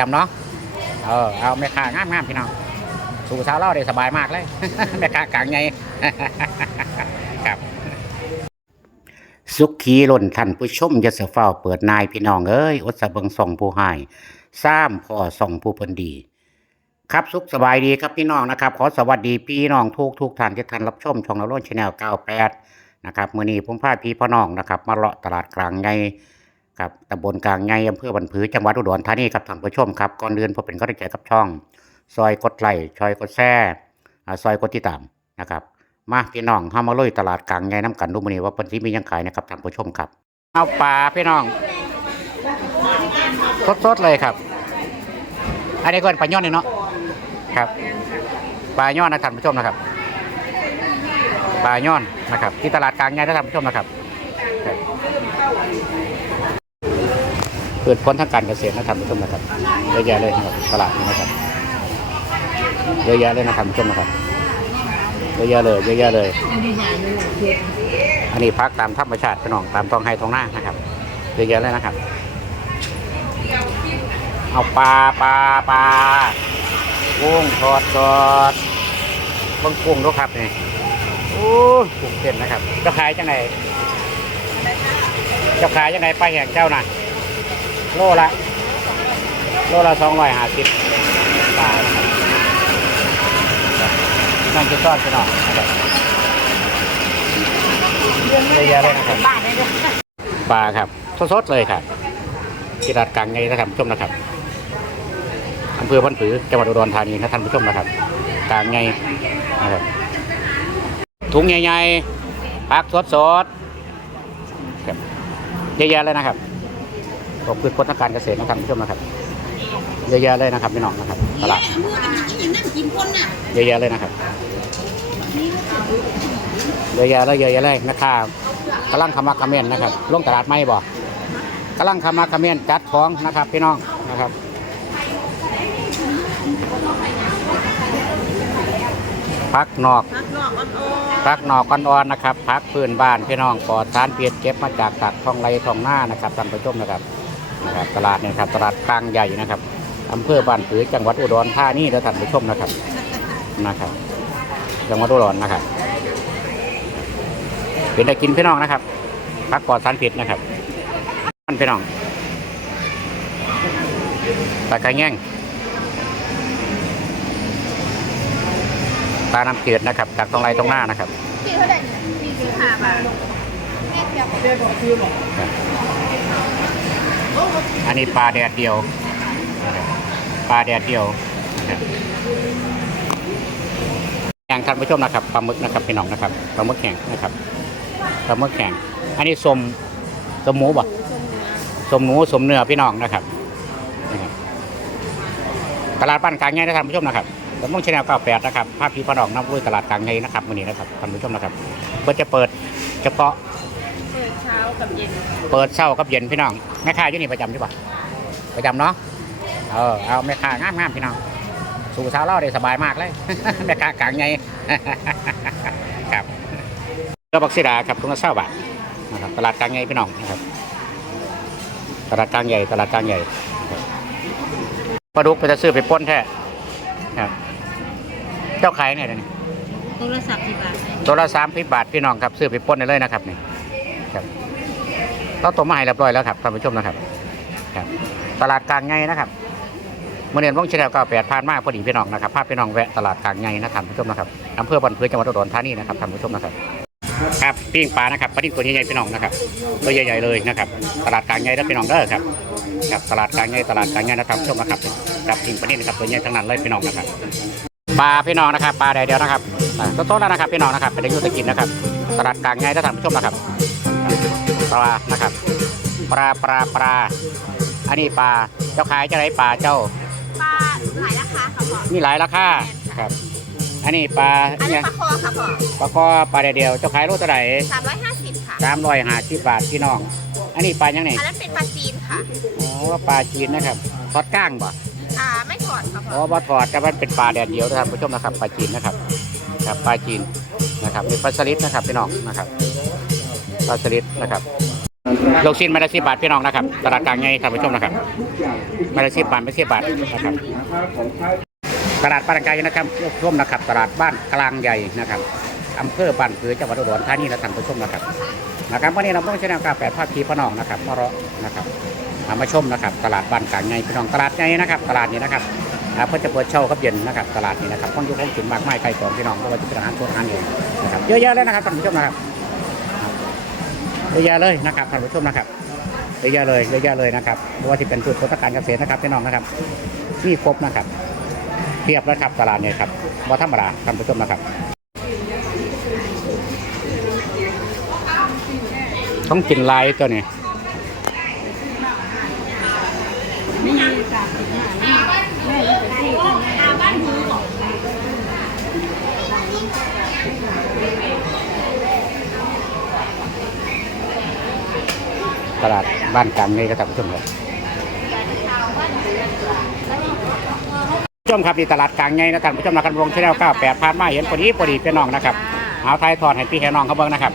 จำเนาะเออเอาแม่ค้างามงามพี่น้องสู่สาวเล่าได้สบายมากเลยแม่ค้ากลางไงครับ สุขีล้นท่านผู้ชมอยาเสเฝ้าเปิดนายพี่น้องเอ้ยอดสะเบิงส่องผู้ให้ซ้ำพ่อส่องผู้เพิ่นดี ครับสุขสบายดีครับพี่น้องนะครับ ขอสวัสดีพี่น้องทุกทุกท่านที่ท่านรับชมช่องเราโลนชาแนล98นะครับมื้อนี้ผมพาพี่พ่อน้องนะครับ มาเลาะตลาดกลางใหญ่ ครับตำบลกลางใหญ่อำเภอบันผือจังหวัดอุดรธานีครับท่านผู้ชมครับก่อนอื่นผมเป็นกำลังใจกับช่อง ซอยกดไลค์ซอยกดแชร์อ่ซอยกดติดตามนะครับ มาพี่น้องเฮามาลุยตลาดกลางใหญ่น้ำกันดูมื้อนี้ว่าเพิ่นสิมียังขายนะครับท่านผู้ชมครับ เอาปลาพี่น้องสดๆเลยครับ อันนี้ก็เป็นปลาย่อนนี่เนาะครับปลาย่อนนะท่านผู้ชมนะครับปลาย่อนนะครับ ที่ตลาดกลางใหญ่นะท่านผู้ชมนะครับ เกิดพ้นทางการเกษตรนะท่านผู้ชมนะครับเยอะแยะเลยนะครับตลาดนี้นะครับเยอะแยะเลยนะท่านผู้ชมนะครับเยอะแยะเลยเยอะแยะเลย อันนี้พักตามธรรมชาติพี่น้องตามท้องไห้ท้องหน้านะครับเยอะแยะเลยนะครับ เอาปลาปลาปลากุ้งทอดทอดบิ้งกุ้งด้วยครับนี่โอ้กุ้งเต็มนะครับจะขายจังไงจะขายจังไงปแห้งเจ้าน่ะ โลละโลละสองร้อยห้าสิบปลานะครับนั่นคือทอดพี่น้องนะครับเยอะแยะเลยนะครับบ้านเลยเด้อปลาครับสดๆเลยครับที่รัดกลางไงนะครับผู้ชมนะครับอำเภอบ้านผือจังหวัดอุดรธานีนะท่านผู้ชมนะครับกลางไงนะครับถุงใหญ่ๆผักสดๆครับเยอะแยะเลยนะครับ ตกพืชผลทางการเกษตรนะท่านผู้ชมนะครับเยอะแยะเลยนะครับพี่น้องนะครับตลาดมือกันอย่างนี้นั่งกินคนน่ะเยอะแยะเลยนะครับเยอะแยะเลยเยอะแยะเลยนะครับกำลังคำมาคอมเมนต์นะครับลงตลาดไม่บอกกำลังคำมาคอมเมนต์จัดของนะครับพี่น้องนะครับพักนอกพักนอกอ่อนพักนอกอ่อนๆนะครับพักพื้นบ้านพี่น้องปลอดสารเพียเก็บมาจากตักทองไรทองหน้านะครับท่านผู้ชมนะครับ นะครับตลาดเนี่ยครับตลาดกลางใหญ่นะครับอำเภอบ้านผือจังหวัดอุดรธานีและท่านผู้ชมนะครับนะครับ จังหวัดอุดรนะครับ เป็นได้กินพี่น้องนะครับพักปลอดสารพิษนะครับมันพี่น้องปลากระแง่งปลาน้ำเกลือนะครับจากตรงไรตรงหน้านะครับๆพี่เท่าไหร่เนี่ยพี่สิบห้าบาทแม่เพียบอั อันนี้ปลาแดดเดียวปลาแดดเดียวนะครับอย่งท่านผู้ชมนะครับปลาหมึกนะครับพี่น้องนะครับปลาหมึกแข็งนะครับปลาหมึกแข็งอันนี้สมสมหมูบ่สมหมูสมเนื้อพี่น้องนะครับตลาดบ้านกลางไงนะท่านผู้ชมนะครับผมต้องชแนลเก้าแปดนะครับภาพพี่พน้องน้ำวุ้ยตลาดกลางไงนะครับวันนี้นะครับท่านผู้ชมนะครับเพื่อจะเปิดเฉพาะ ช้ากับเย็นเปิดเช้ากับเย็นพี่น้องแม่ค้าอยู่นี่ประจำใช่ปะประจำเนาะเออเอาแม่ค้างามงามๆพี่น้องสู่สาวเล่าได้สบายมากเลย แม่ค้ากลางไงครับก็บักซีดาครับตรงละเศร้าบาทนะครับตลาดกลางใหญ่พี่น้องนะครับตลาดกลางใหญ่ตลาดกลางใหญ่นะครับปลาดุกไปจะซื้อไปป้นแท้ครับเจ้าขายเนี่ยเดี๋ยวนี้โทรศัพท์ที่บ้านตัวละสามสิบบาทพี่น้องครับซื้อไปป้นได้เลยนะครับนี่ครับ เราตัวมาให้เรียบร้อยแล้วครับท่านผู้ชมนะครับครับ ตลาดกลางไงนะครับเมื่อเดือนว่องเชลก็แปดผ่านมากพอดีพี่น้องนะครับภาพพี่น้องแวะตลาดกลางไงนะท่านผู้ชมนะครับอำเภอบันเพือจังหวัดอุดรธานีนะครับท่านผู้ชมนะครับครับปิ้งปลานะครับปลาดิ้นตัวใหญ่ๆพี่น้องนะครับตัวใหญ่ๆเลยนะครับ ตลาดกลางไงแล้วพี่น้องเด้อครับครับตลาดกลางไงตลาดกลางไงนะครับผู้ชมนะครับกับปิ้งปลาดิ้นนะครับตัวใหญ่ทั้งนั้นเลยพี่น้องนะครับปลาพี่น้องนะครับปลาแดเดียวนะครับต้นๆแล้วนะครับพี่น้องนะครับเป็นอายุตะกินนะครับ ตลาดกลางไงถ้าท่านผู้ชมนะครับ ปลานะครับ ปลาปลาปลาอันนี้ปลาเจ้าขายเจะไรปลาเจ้าปลาหลายราคาค่ะพ่อมีหลายราคาครับ อันนี้ปลาอันนี้เนี่ยปลาคอค่ะพ่อปลาก็ปลาแดดเดียวเจ้าขายโลเท่าไหร่สามร้อยห้าสิบค่ะ สามร้อยห้าสิบบาทพี่น้อง อันนี้ปลายังไงอันนั้นเป็นปลาจีนค่ะ อ๋อปลาจีนนะครับทอดก้างบ่ อ่าไม่ถอดค่ะอ๋พ่ออบ่ถอดแต่มันเป็นปลาแดดเดียวนะครับผู้ชมนะครับปลาจีนนะครับ ครับปลาจีนนะครับมีปลาสลิดนะครับพี่น้องนะครับ ปลาสลิดนะครับลูกชิ้นไมาละสิบบาทพี่น้องนะครับตลาดกลางไงท่านผู้ชมนะครับไมาละสิบบาทไม่สิบบาทนะครับตลาดบ้านกลางนะครับร่วมนะครับ ตลาดบ้านกลางใหญ่นะครับอำเภอบ้านผือจังหวัดอุดรธานีและท่านผู้ชมนะครับนะครับวันนี้เราต้องใช้นวกาแปดภาคพีพี่น้องนะครับมาเราะนะครับมามาชมนะครับ ตลาดบ้านกลางใหญ่พี่น้องตลาดใหญ่นะครับ ตลาดนี้นะครับอ่าเพื่อจะเปิดเช่าครับเย็นนะครับ ตลาดนี้นะครับต้องอยู่ของกินมากมายไกลของพี่น้องไม่ว่าจะเป็นอาหารสดอาหารเย็นนะครับเยอะแยะเลยนะครับท่านผู้ชมนะครับ เยอะแยะเลยนะครับท่านผู้ชมนะครับเยอะแยะเลยเยอะแยะเลยนะครับไม่ว่าจะเป็นพืชผลทางการเกษตรนะครับพี่น้องนะครับมีครบนะครับเทียบแล้วครับตลาดเนี่ยครับว่าธรรมดาท่านผู้ชมนะครับต้องกินลายตัวนี้ ตลาดบ้านกลางนี่ก็ท่านผู้ชมครับผู้ชมครับที่ตลาดกลางใหญ่นะท่านผู้ชมนะครับวงชแนล98ผ่านมาเห็นพอดีพอดีพี่น้องนะครับเอาไทยทอดให้พี่ให้น้องเขาเบิ่งนะครับ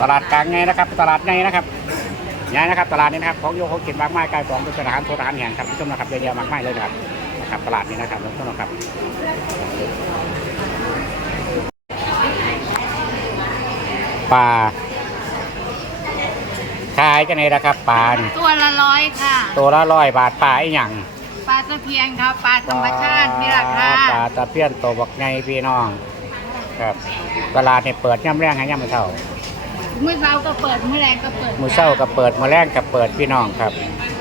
ตลาดกลางใหญ่นะครับ ตลาดใหญ่นะครับใหญ่นะครับตลาดนี้นะครับของโยของกินมากมายกายของเป็นสถานโทษอาหารแห่งครับผู้ชมนะครับเยอะแยะมากมายเลยนะครับนะครับตลาดนี้นะครับท่านผู้ชมนะครับปลา ขายกันเลยนะครับปลานี่ตัวละร้อยค่ะ ตัวละร้อยบาทปลาไอ้หยังปลาตะเพียนครับปลาธรรมชาตินี่แหละค่ะปลาตะเพียนตัวบักไงพี่น้อง ครับ ตลาดเนี่ยเปิดย่ำแรงให้ย่ำเท่าเมื่อเช้าก็เปิดเมื่อแรงก็เปิดมือเช้าก็เปิดมือแรงก็เปิดพี่น้องครับ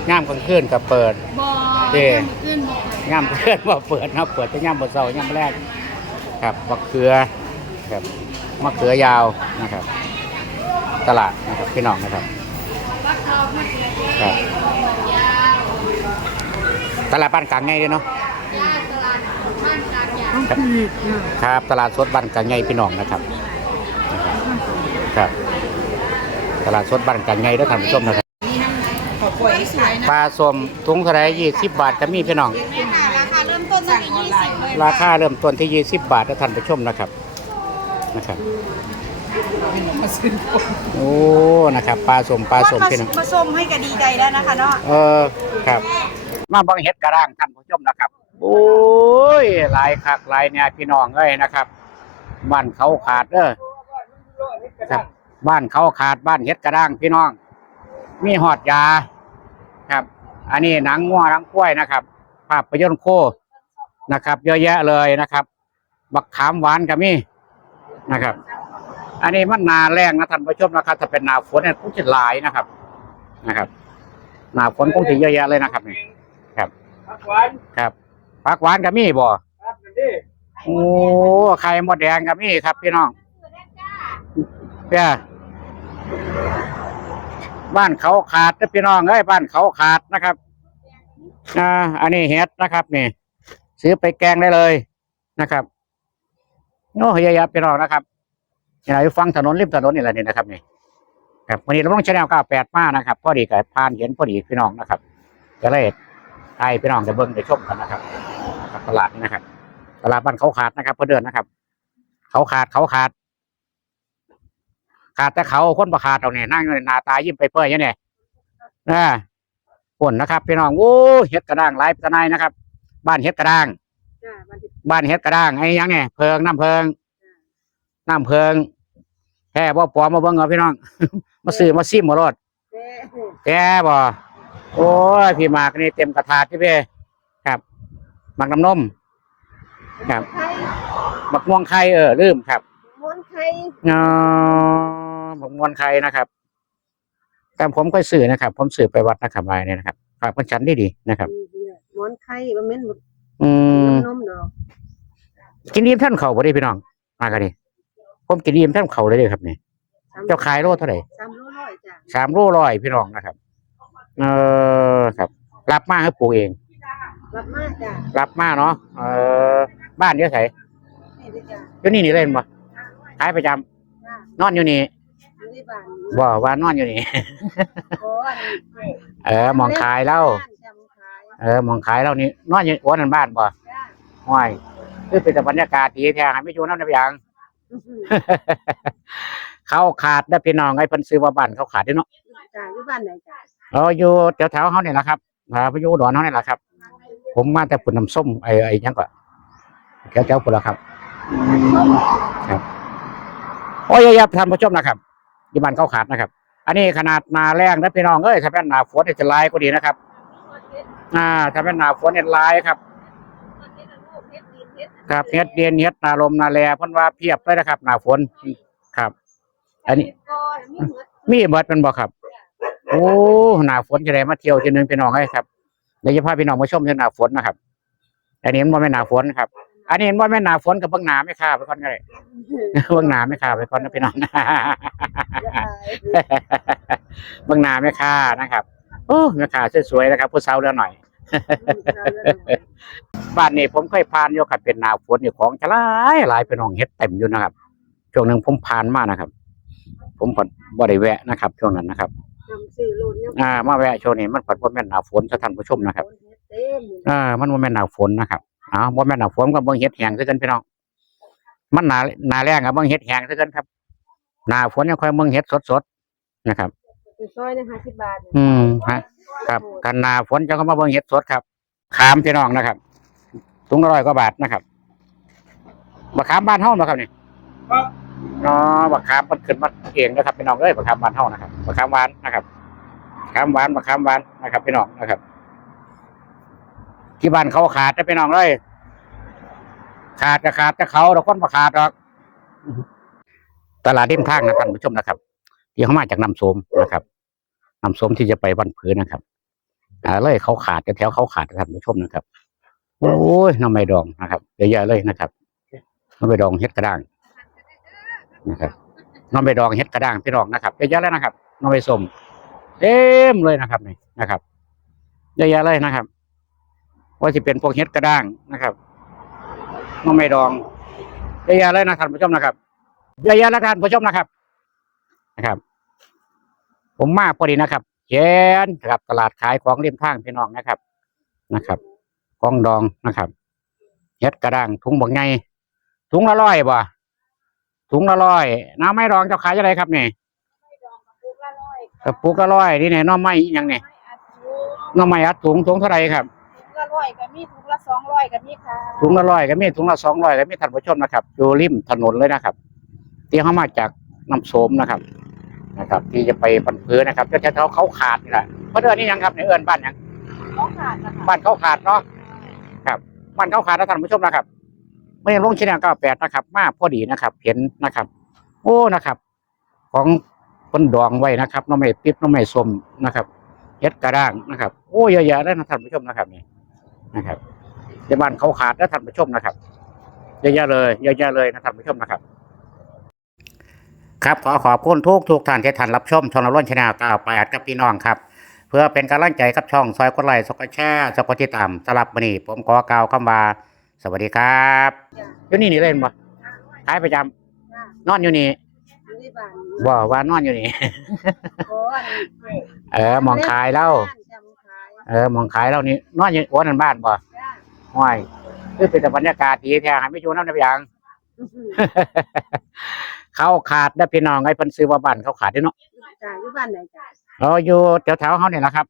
ย่ำกลางคืนก็เปิดบ่อเด้ขึ้นบ่อย่ำเพื่อนว่าเปิดนะเปิดแต่ย่ำบนเช้าย่ำแรกครับมะเขือครับมะเขือยาวนะครับ ตลาดนะครับพี่น้องนะครับ ครับศยาวตลาดบ้านกลางไงเด้อเนาะย่าตลาดบ้านกลางยาวครับตลาดสดบ้านกลางไงพี่น้องนะครับ ครับ ตลาดสดบ้านกลางไงเด้อท่านผู้ชมนะครับขอป่วยสวยนะปลาสมถุงเท่าไรยี่สิบบาทก็มีพี่น้องนี่ค่ะราคาเริ่มต้นตั้งแต่ยี่สิบเลยราคาเริ่มต้นที่20บาทนะท่านผู้ชมนะครับนะครับ โอ้ นะครับ ปลาสมปลาสมพี่น้องมาส้มให้ก็ดีใจแล้วนะคะเนาะ เออ ครับ มาบังเห็ดกระร่างท่านผู้ชมนะครับ โอ้ย หลายคักหลายเนี่ยพี่น้องเอ้ยนะครับ บ้านเขาขาดเด้อครับ บ้านเขาขาดบ้านเห็ดกระร่างพี่น้อง มีหอดยา ครับ อันนี้หนังงัวหนังกล้วยนะครับ ภาพยนตร์โคนะครับ เยอะแยะเลยนะครับ บักขามหวานก็มีนะครับ อันนี้มันนาแรงนะท่านผู้ชมนะครับถ้าเป็นนาฝนเนี่ยคงจะหลายนะครับ นะครับหนาฝนคงจะเยอะแยะเลยนะครับนี่ครับครับผักหวานก็มีบ่โอ้ไข่มดแดงก็มีครับ พี่น้องเพี่ยบ้านเขาขาดนะพี่น้องเอ้ยบ้านเขาขาดนะครับอ่าอันนี้เห็ดนะครับ นี่ ซื้อไปแกงได้เลยนะครับโอ้เยอะแยะพี่น้องนะครับ นี่เราอยู่ฟังถนนริมถนนนี่แหละนี่นะครับนี่ครับวันนี้เราต้องใช้แนวก้าแปดมานะครับพอดีกับพานเห็นพอดีพี่น้องนะครับจะเลยไอพี่น้องจะเบิ้งจะชมกันนะครับกับตลาดนี่นะครับ ตลาดบ้านเขาขาดนะครับเพื่อเดินนะครับ เขาขาดเขาขาด ขาดแต่เขาคนประขาดเอาเนี่ยนั่งอยู่ในหน้าตายิ้มไปเปื่อยอย่างเนี่ยนะผลนะครับพี่น้องโอ้เฮ็ดกระด้างหลายตะไนายนะครับ บ้านเฮ็ดกระด้าง บ้านเฮ็ดกระด้างไอ้หยังไงเพิงน้ำเพิง น้ำเพิงแค่บ่ปลอมมาเบิ่งเอาพี่น้อง มาซื้อมาซิมมารถแกบ่โอ้ยพี่หมากนี่เต็มกระถาดที่เพ่ครับหมักน้ำนมครับหมักม่วงไข่เออลืมครับม้วนไข่อ๋อหมักม่วงไข่นะครับแต่ผมก็ซื้อนะครับ ผมซื้อไปวัดนะครับไว้เนี่ยนะครับฝากคนฉันได้ดีนะครับม้อนไข่บ่แม่นบ่อืมนมดอกกินอิ่มท่านเขาบ่ได้พี่น้องมากันดิ ผมกินอิ่มท่านเขาเลยเด้อครับนี่เจ้าขายโลเท่าไหร่สามโลร้อยจ้ะสามโลร้อยพี่น้องนะครับ เออครับ รับมาให้ปลูกเอง รับมาจ้ะรับมาเนาะเออบ้านเดียวใส่นี่ด้วยจ้ะอยู่นี่นี่เล่นบ่ขายประจำจ้ะนอนอยู่นี่อยู่ในบ้านบ่ว่านอนอยู่นี่โอ้อันเออมองขายแล้วบ้านจ้ะมองขายเออมองขายแล้วนี่นอนอยู่โอ้นั่นบ้านบ่จ้ะห้อยคือเป็นแต่บรรยากาศดีแท้ให้ไม่อยู่น้ำน้ำยางอื้อหือ เขาขาดได้อพี่น้องไอ้เพิ่นซื้อว่าบ้านเขาขาดเด้อเนาะจ้าอยู่บ้านไหนจ้าเอออยู่แถวแถวๆเฮานี่แหละครับอ่าไปอยู่อุดรเฮานี่แหละครับ ผมมาแต่ปุ่นน้ำส้มไอ้ไอ้หยังก็แถวแถวๆปุ่นละครับ ครับโอ้ยอย่าท่านผู้ชมนะครับที่บ้านเขาขาดนะครับ อันนี้ขนาดหนาแรงนะพี่น้องเอ้ยถ้าเป็นหนาฝนเนี่ยจะลายก็ดีนะครับ อ่าถ้าเป็นหนาฝนเนี่ยลายครับ ครับเฮ็ดเดียนเฮ็ดนาลมนาแลเพิ่นว่าเพียบเลยนะครับ หนาฝนครับ อันนี้ มีเบิดมันบ่ครับ โอ้หนาฝนจะได้มาเที่ยวทีนึงพี่น้องเอ้ครับเดี๋ยวจะพาพี่น้องมาชมเรื่หนาฝนนะครับ อันนี้มันบ่แม่หนาฝนครับ อันนี้มันบ่แม่หนาฝนกับเบิ่งหนาไม่ค่าไปก่อนก็ได้เบิ่งหนาไม่ค่าไปก่อนนะพี่น้องเบิ่งหนาไม่ค่านะครับ โอ้แม่ค่าสวยๆนะครับผู้สาวเรือหน่อย บ้านนี้ผมเคยผ่านอยู่ครับเป็นหนาฝนอยู่ของจะหลายหลายพี่น้องเฮ็ดเต็มอยู่นะครับช่วงหนึ่งผมผ่านมานะครับ ผมก็บ่ได้แวะนะครับ ช่วงนั้นนะครับนำซื้อรถเนี่ยอ่ามาแวะช่วงนี้มันปัดบ่แม่นหนาฝนซะท่านผู้ชมนะครับเต็มอ่ามันบ่แม่นหนาฝนนะครับอ้าวบ่แม่นหนาฝนก็เบิ่งเฮ็ดแห้งคือกันพี่น้องมันหนาหนาแรงก็เบิ่งเฮ็ดแห้งคือกันครับหนาฝนยังค่อยเบิ่งเฮ็ดสดๆนะครับไปซอยเนี่ยห้าสิบบาทอืมฮะครับกันหนาฝนจะก็มาเบิ่งเฮ็ดสดครับขามพี่น้องนะครับ ถุงละร้อยกว่าบาทนะครับบักขามบ้านเฮาบ่ครับนี่ครับอ๋อบักขามมันขึ้นมาเองนะครับพี่น้องเอ้ยบักขามบ้านเฮานะครับบักขามหวานนะครับขามหวานบักขามหวานนะครับพี่น้องนะครับ ที่บ้านเขาขาดนะพี่น้องเลยขาดจะขาดจะเขาเราคนมาขาดหรอกตลาดริมทางนะท่านผู้ชมนะครับ ที่เขามาจากน้ำโสมนะครับน้ำโสมที่จะไปบ้านผืนนะครับอ่าเลยเขาขาดแถวเขาขาดนะท่านผู้ชมนะครับ โอ้ยน้ำไม่ดองนะครับเยอะแยะเลยนะครับน้ำไม่ดองเฮ็ดกระด้างนะครับน้ำไม่ดองเฮ็ดกระด้างพี่น้องนะครับเยอะแยะเลยนะครับน้ำไม่ส้มเต็มเลยนะครับนี่นะครับเยอะแยะเลยนะครับ ว่าจะเป็นพวกเฮ็ดกระด้างนะครับน้ำไม่ดองเยอะแยะเลยนะท่านผู้ชมนะครับเยอะแยะแล้วท่านผู้ชมนะครับนะครับ ผมมาพอดีนะครับเย็นครับตลาดขายของริมทางพี่น้องนะครับนะครับ กองดองนะครับเฮ็ดกระด้างถุงบักไงถุงละร้อยบ่ถุงละร้อยน้ำไม่ดองเจ้าขายอะไรครับนี่กระปุกละร้อยนี่เนี่ยน้ำไม่อีหยังเนี่ยน้ำไม่อัดถุงถุงเท่าไหรครับถุงละร้อยก็มีถุงละสองร้อยก็มีค่ะถุงละร้อยก็มีถุงละสองร้อยก็มีท่านผู้ชมนะครับอยู่ริมถนนเลยนะครับที่เขามาจากน้ำโสมนะครับนะครับ ที่จะไปบันพื้นนะครับจะแถวๆเขาขาดนี่แหละเพราะเดือนนี้ยังครับในเอินบ้านยังเขาขาดนะคะบ้านเขาขาดเนาะครั บ้านเขาขาดนะท่านผู้ชมนะครับเมื่อลงชแนเก้าแปดนะครับ มาพอดีนะครับ เห็นนะครับ โอ้นะครับ ของคนดองไว้นะครับน้องไม่ปิ๊บน้องไม่สมนะครับเฮ็ดกระด้างนะครับ โอ้เยอะแยะเลยนะท่านผู้ชมนะครับนี่นะครับในบ้านเขาขาดนะท่านผู้ชมนะครับเยอะแยะเลยเยอะแยะเลยนะท่านผู้ชมนะครับ ครับขอขอบคุณทุกทุกท่านที่ท่านรับชมช่องเราล้นชนลเก้าแปดกับพี่น้องครับ เพื่อเป็นกำลังใจกับช่องซอยกดไลค์สกดแชร์สกดติดตามสำหรับวันนี้ผมขอกล่าวคำว่าสวัสดีครับอยู่นี่นี่เล่นบ่ขายประจำนอนอยู่นี่อยู่ในบ้านบ่ว่านอนอยู่นี่โอ้ยเออมองขายแล้วจำขายเออมองขายแล้วนี่นอนอยู่โอ้นั่นบ้านบ่จ้าห้วยคือเป็นแต่บรรยากาศดีแท้ให้ไม่อยู่น้ำในอย่างเขาขาดได้อพี่น้องไอ้เพิ่นซื้อว่าบ้านเขาขาดเด้อเนาะจ้าอยู่บ้านไหนจ้า เอออยู่แถวๆเขาเนี่แหละครับ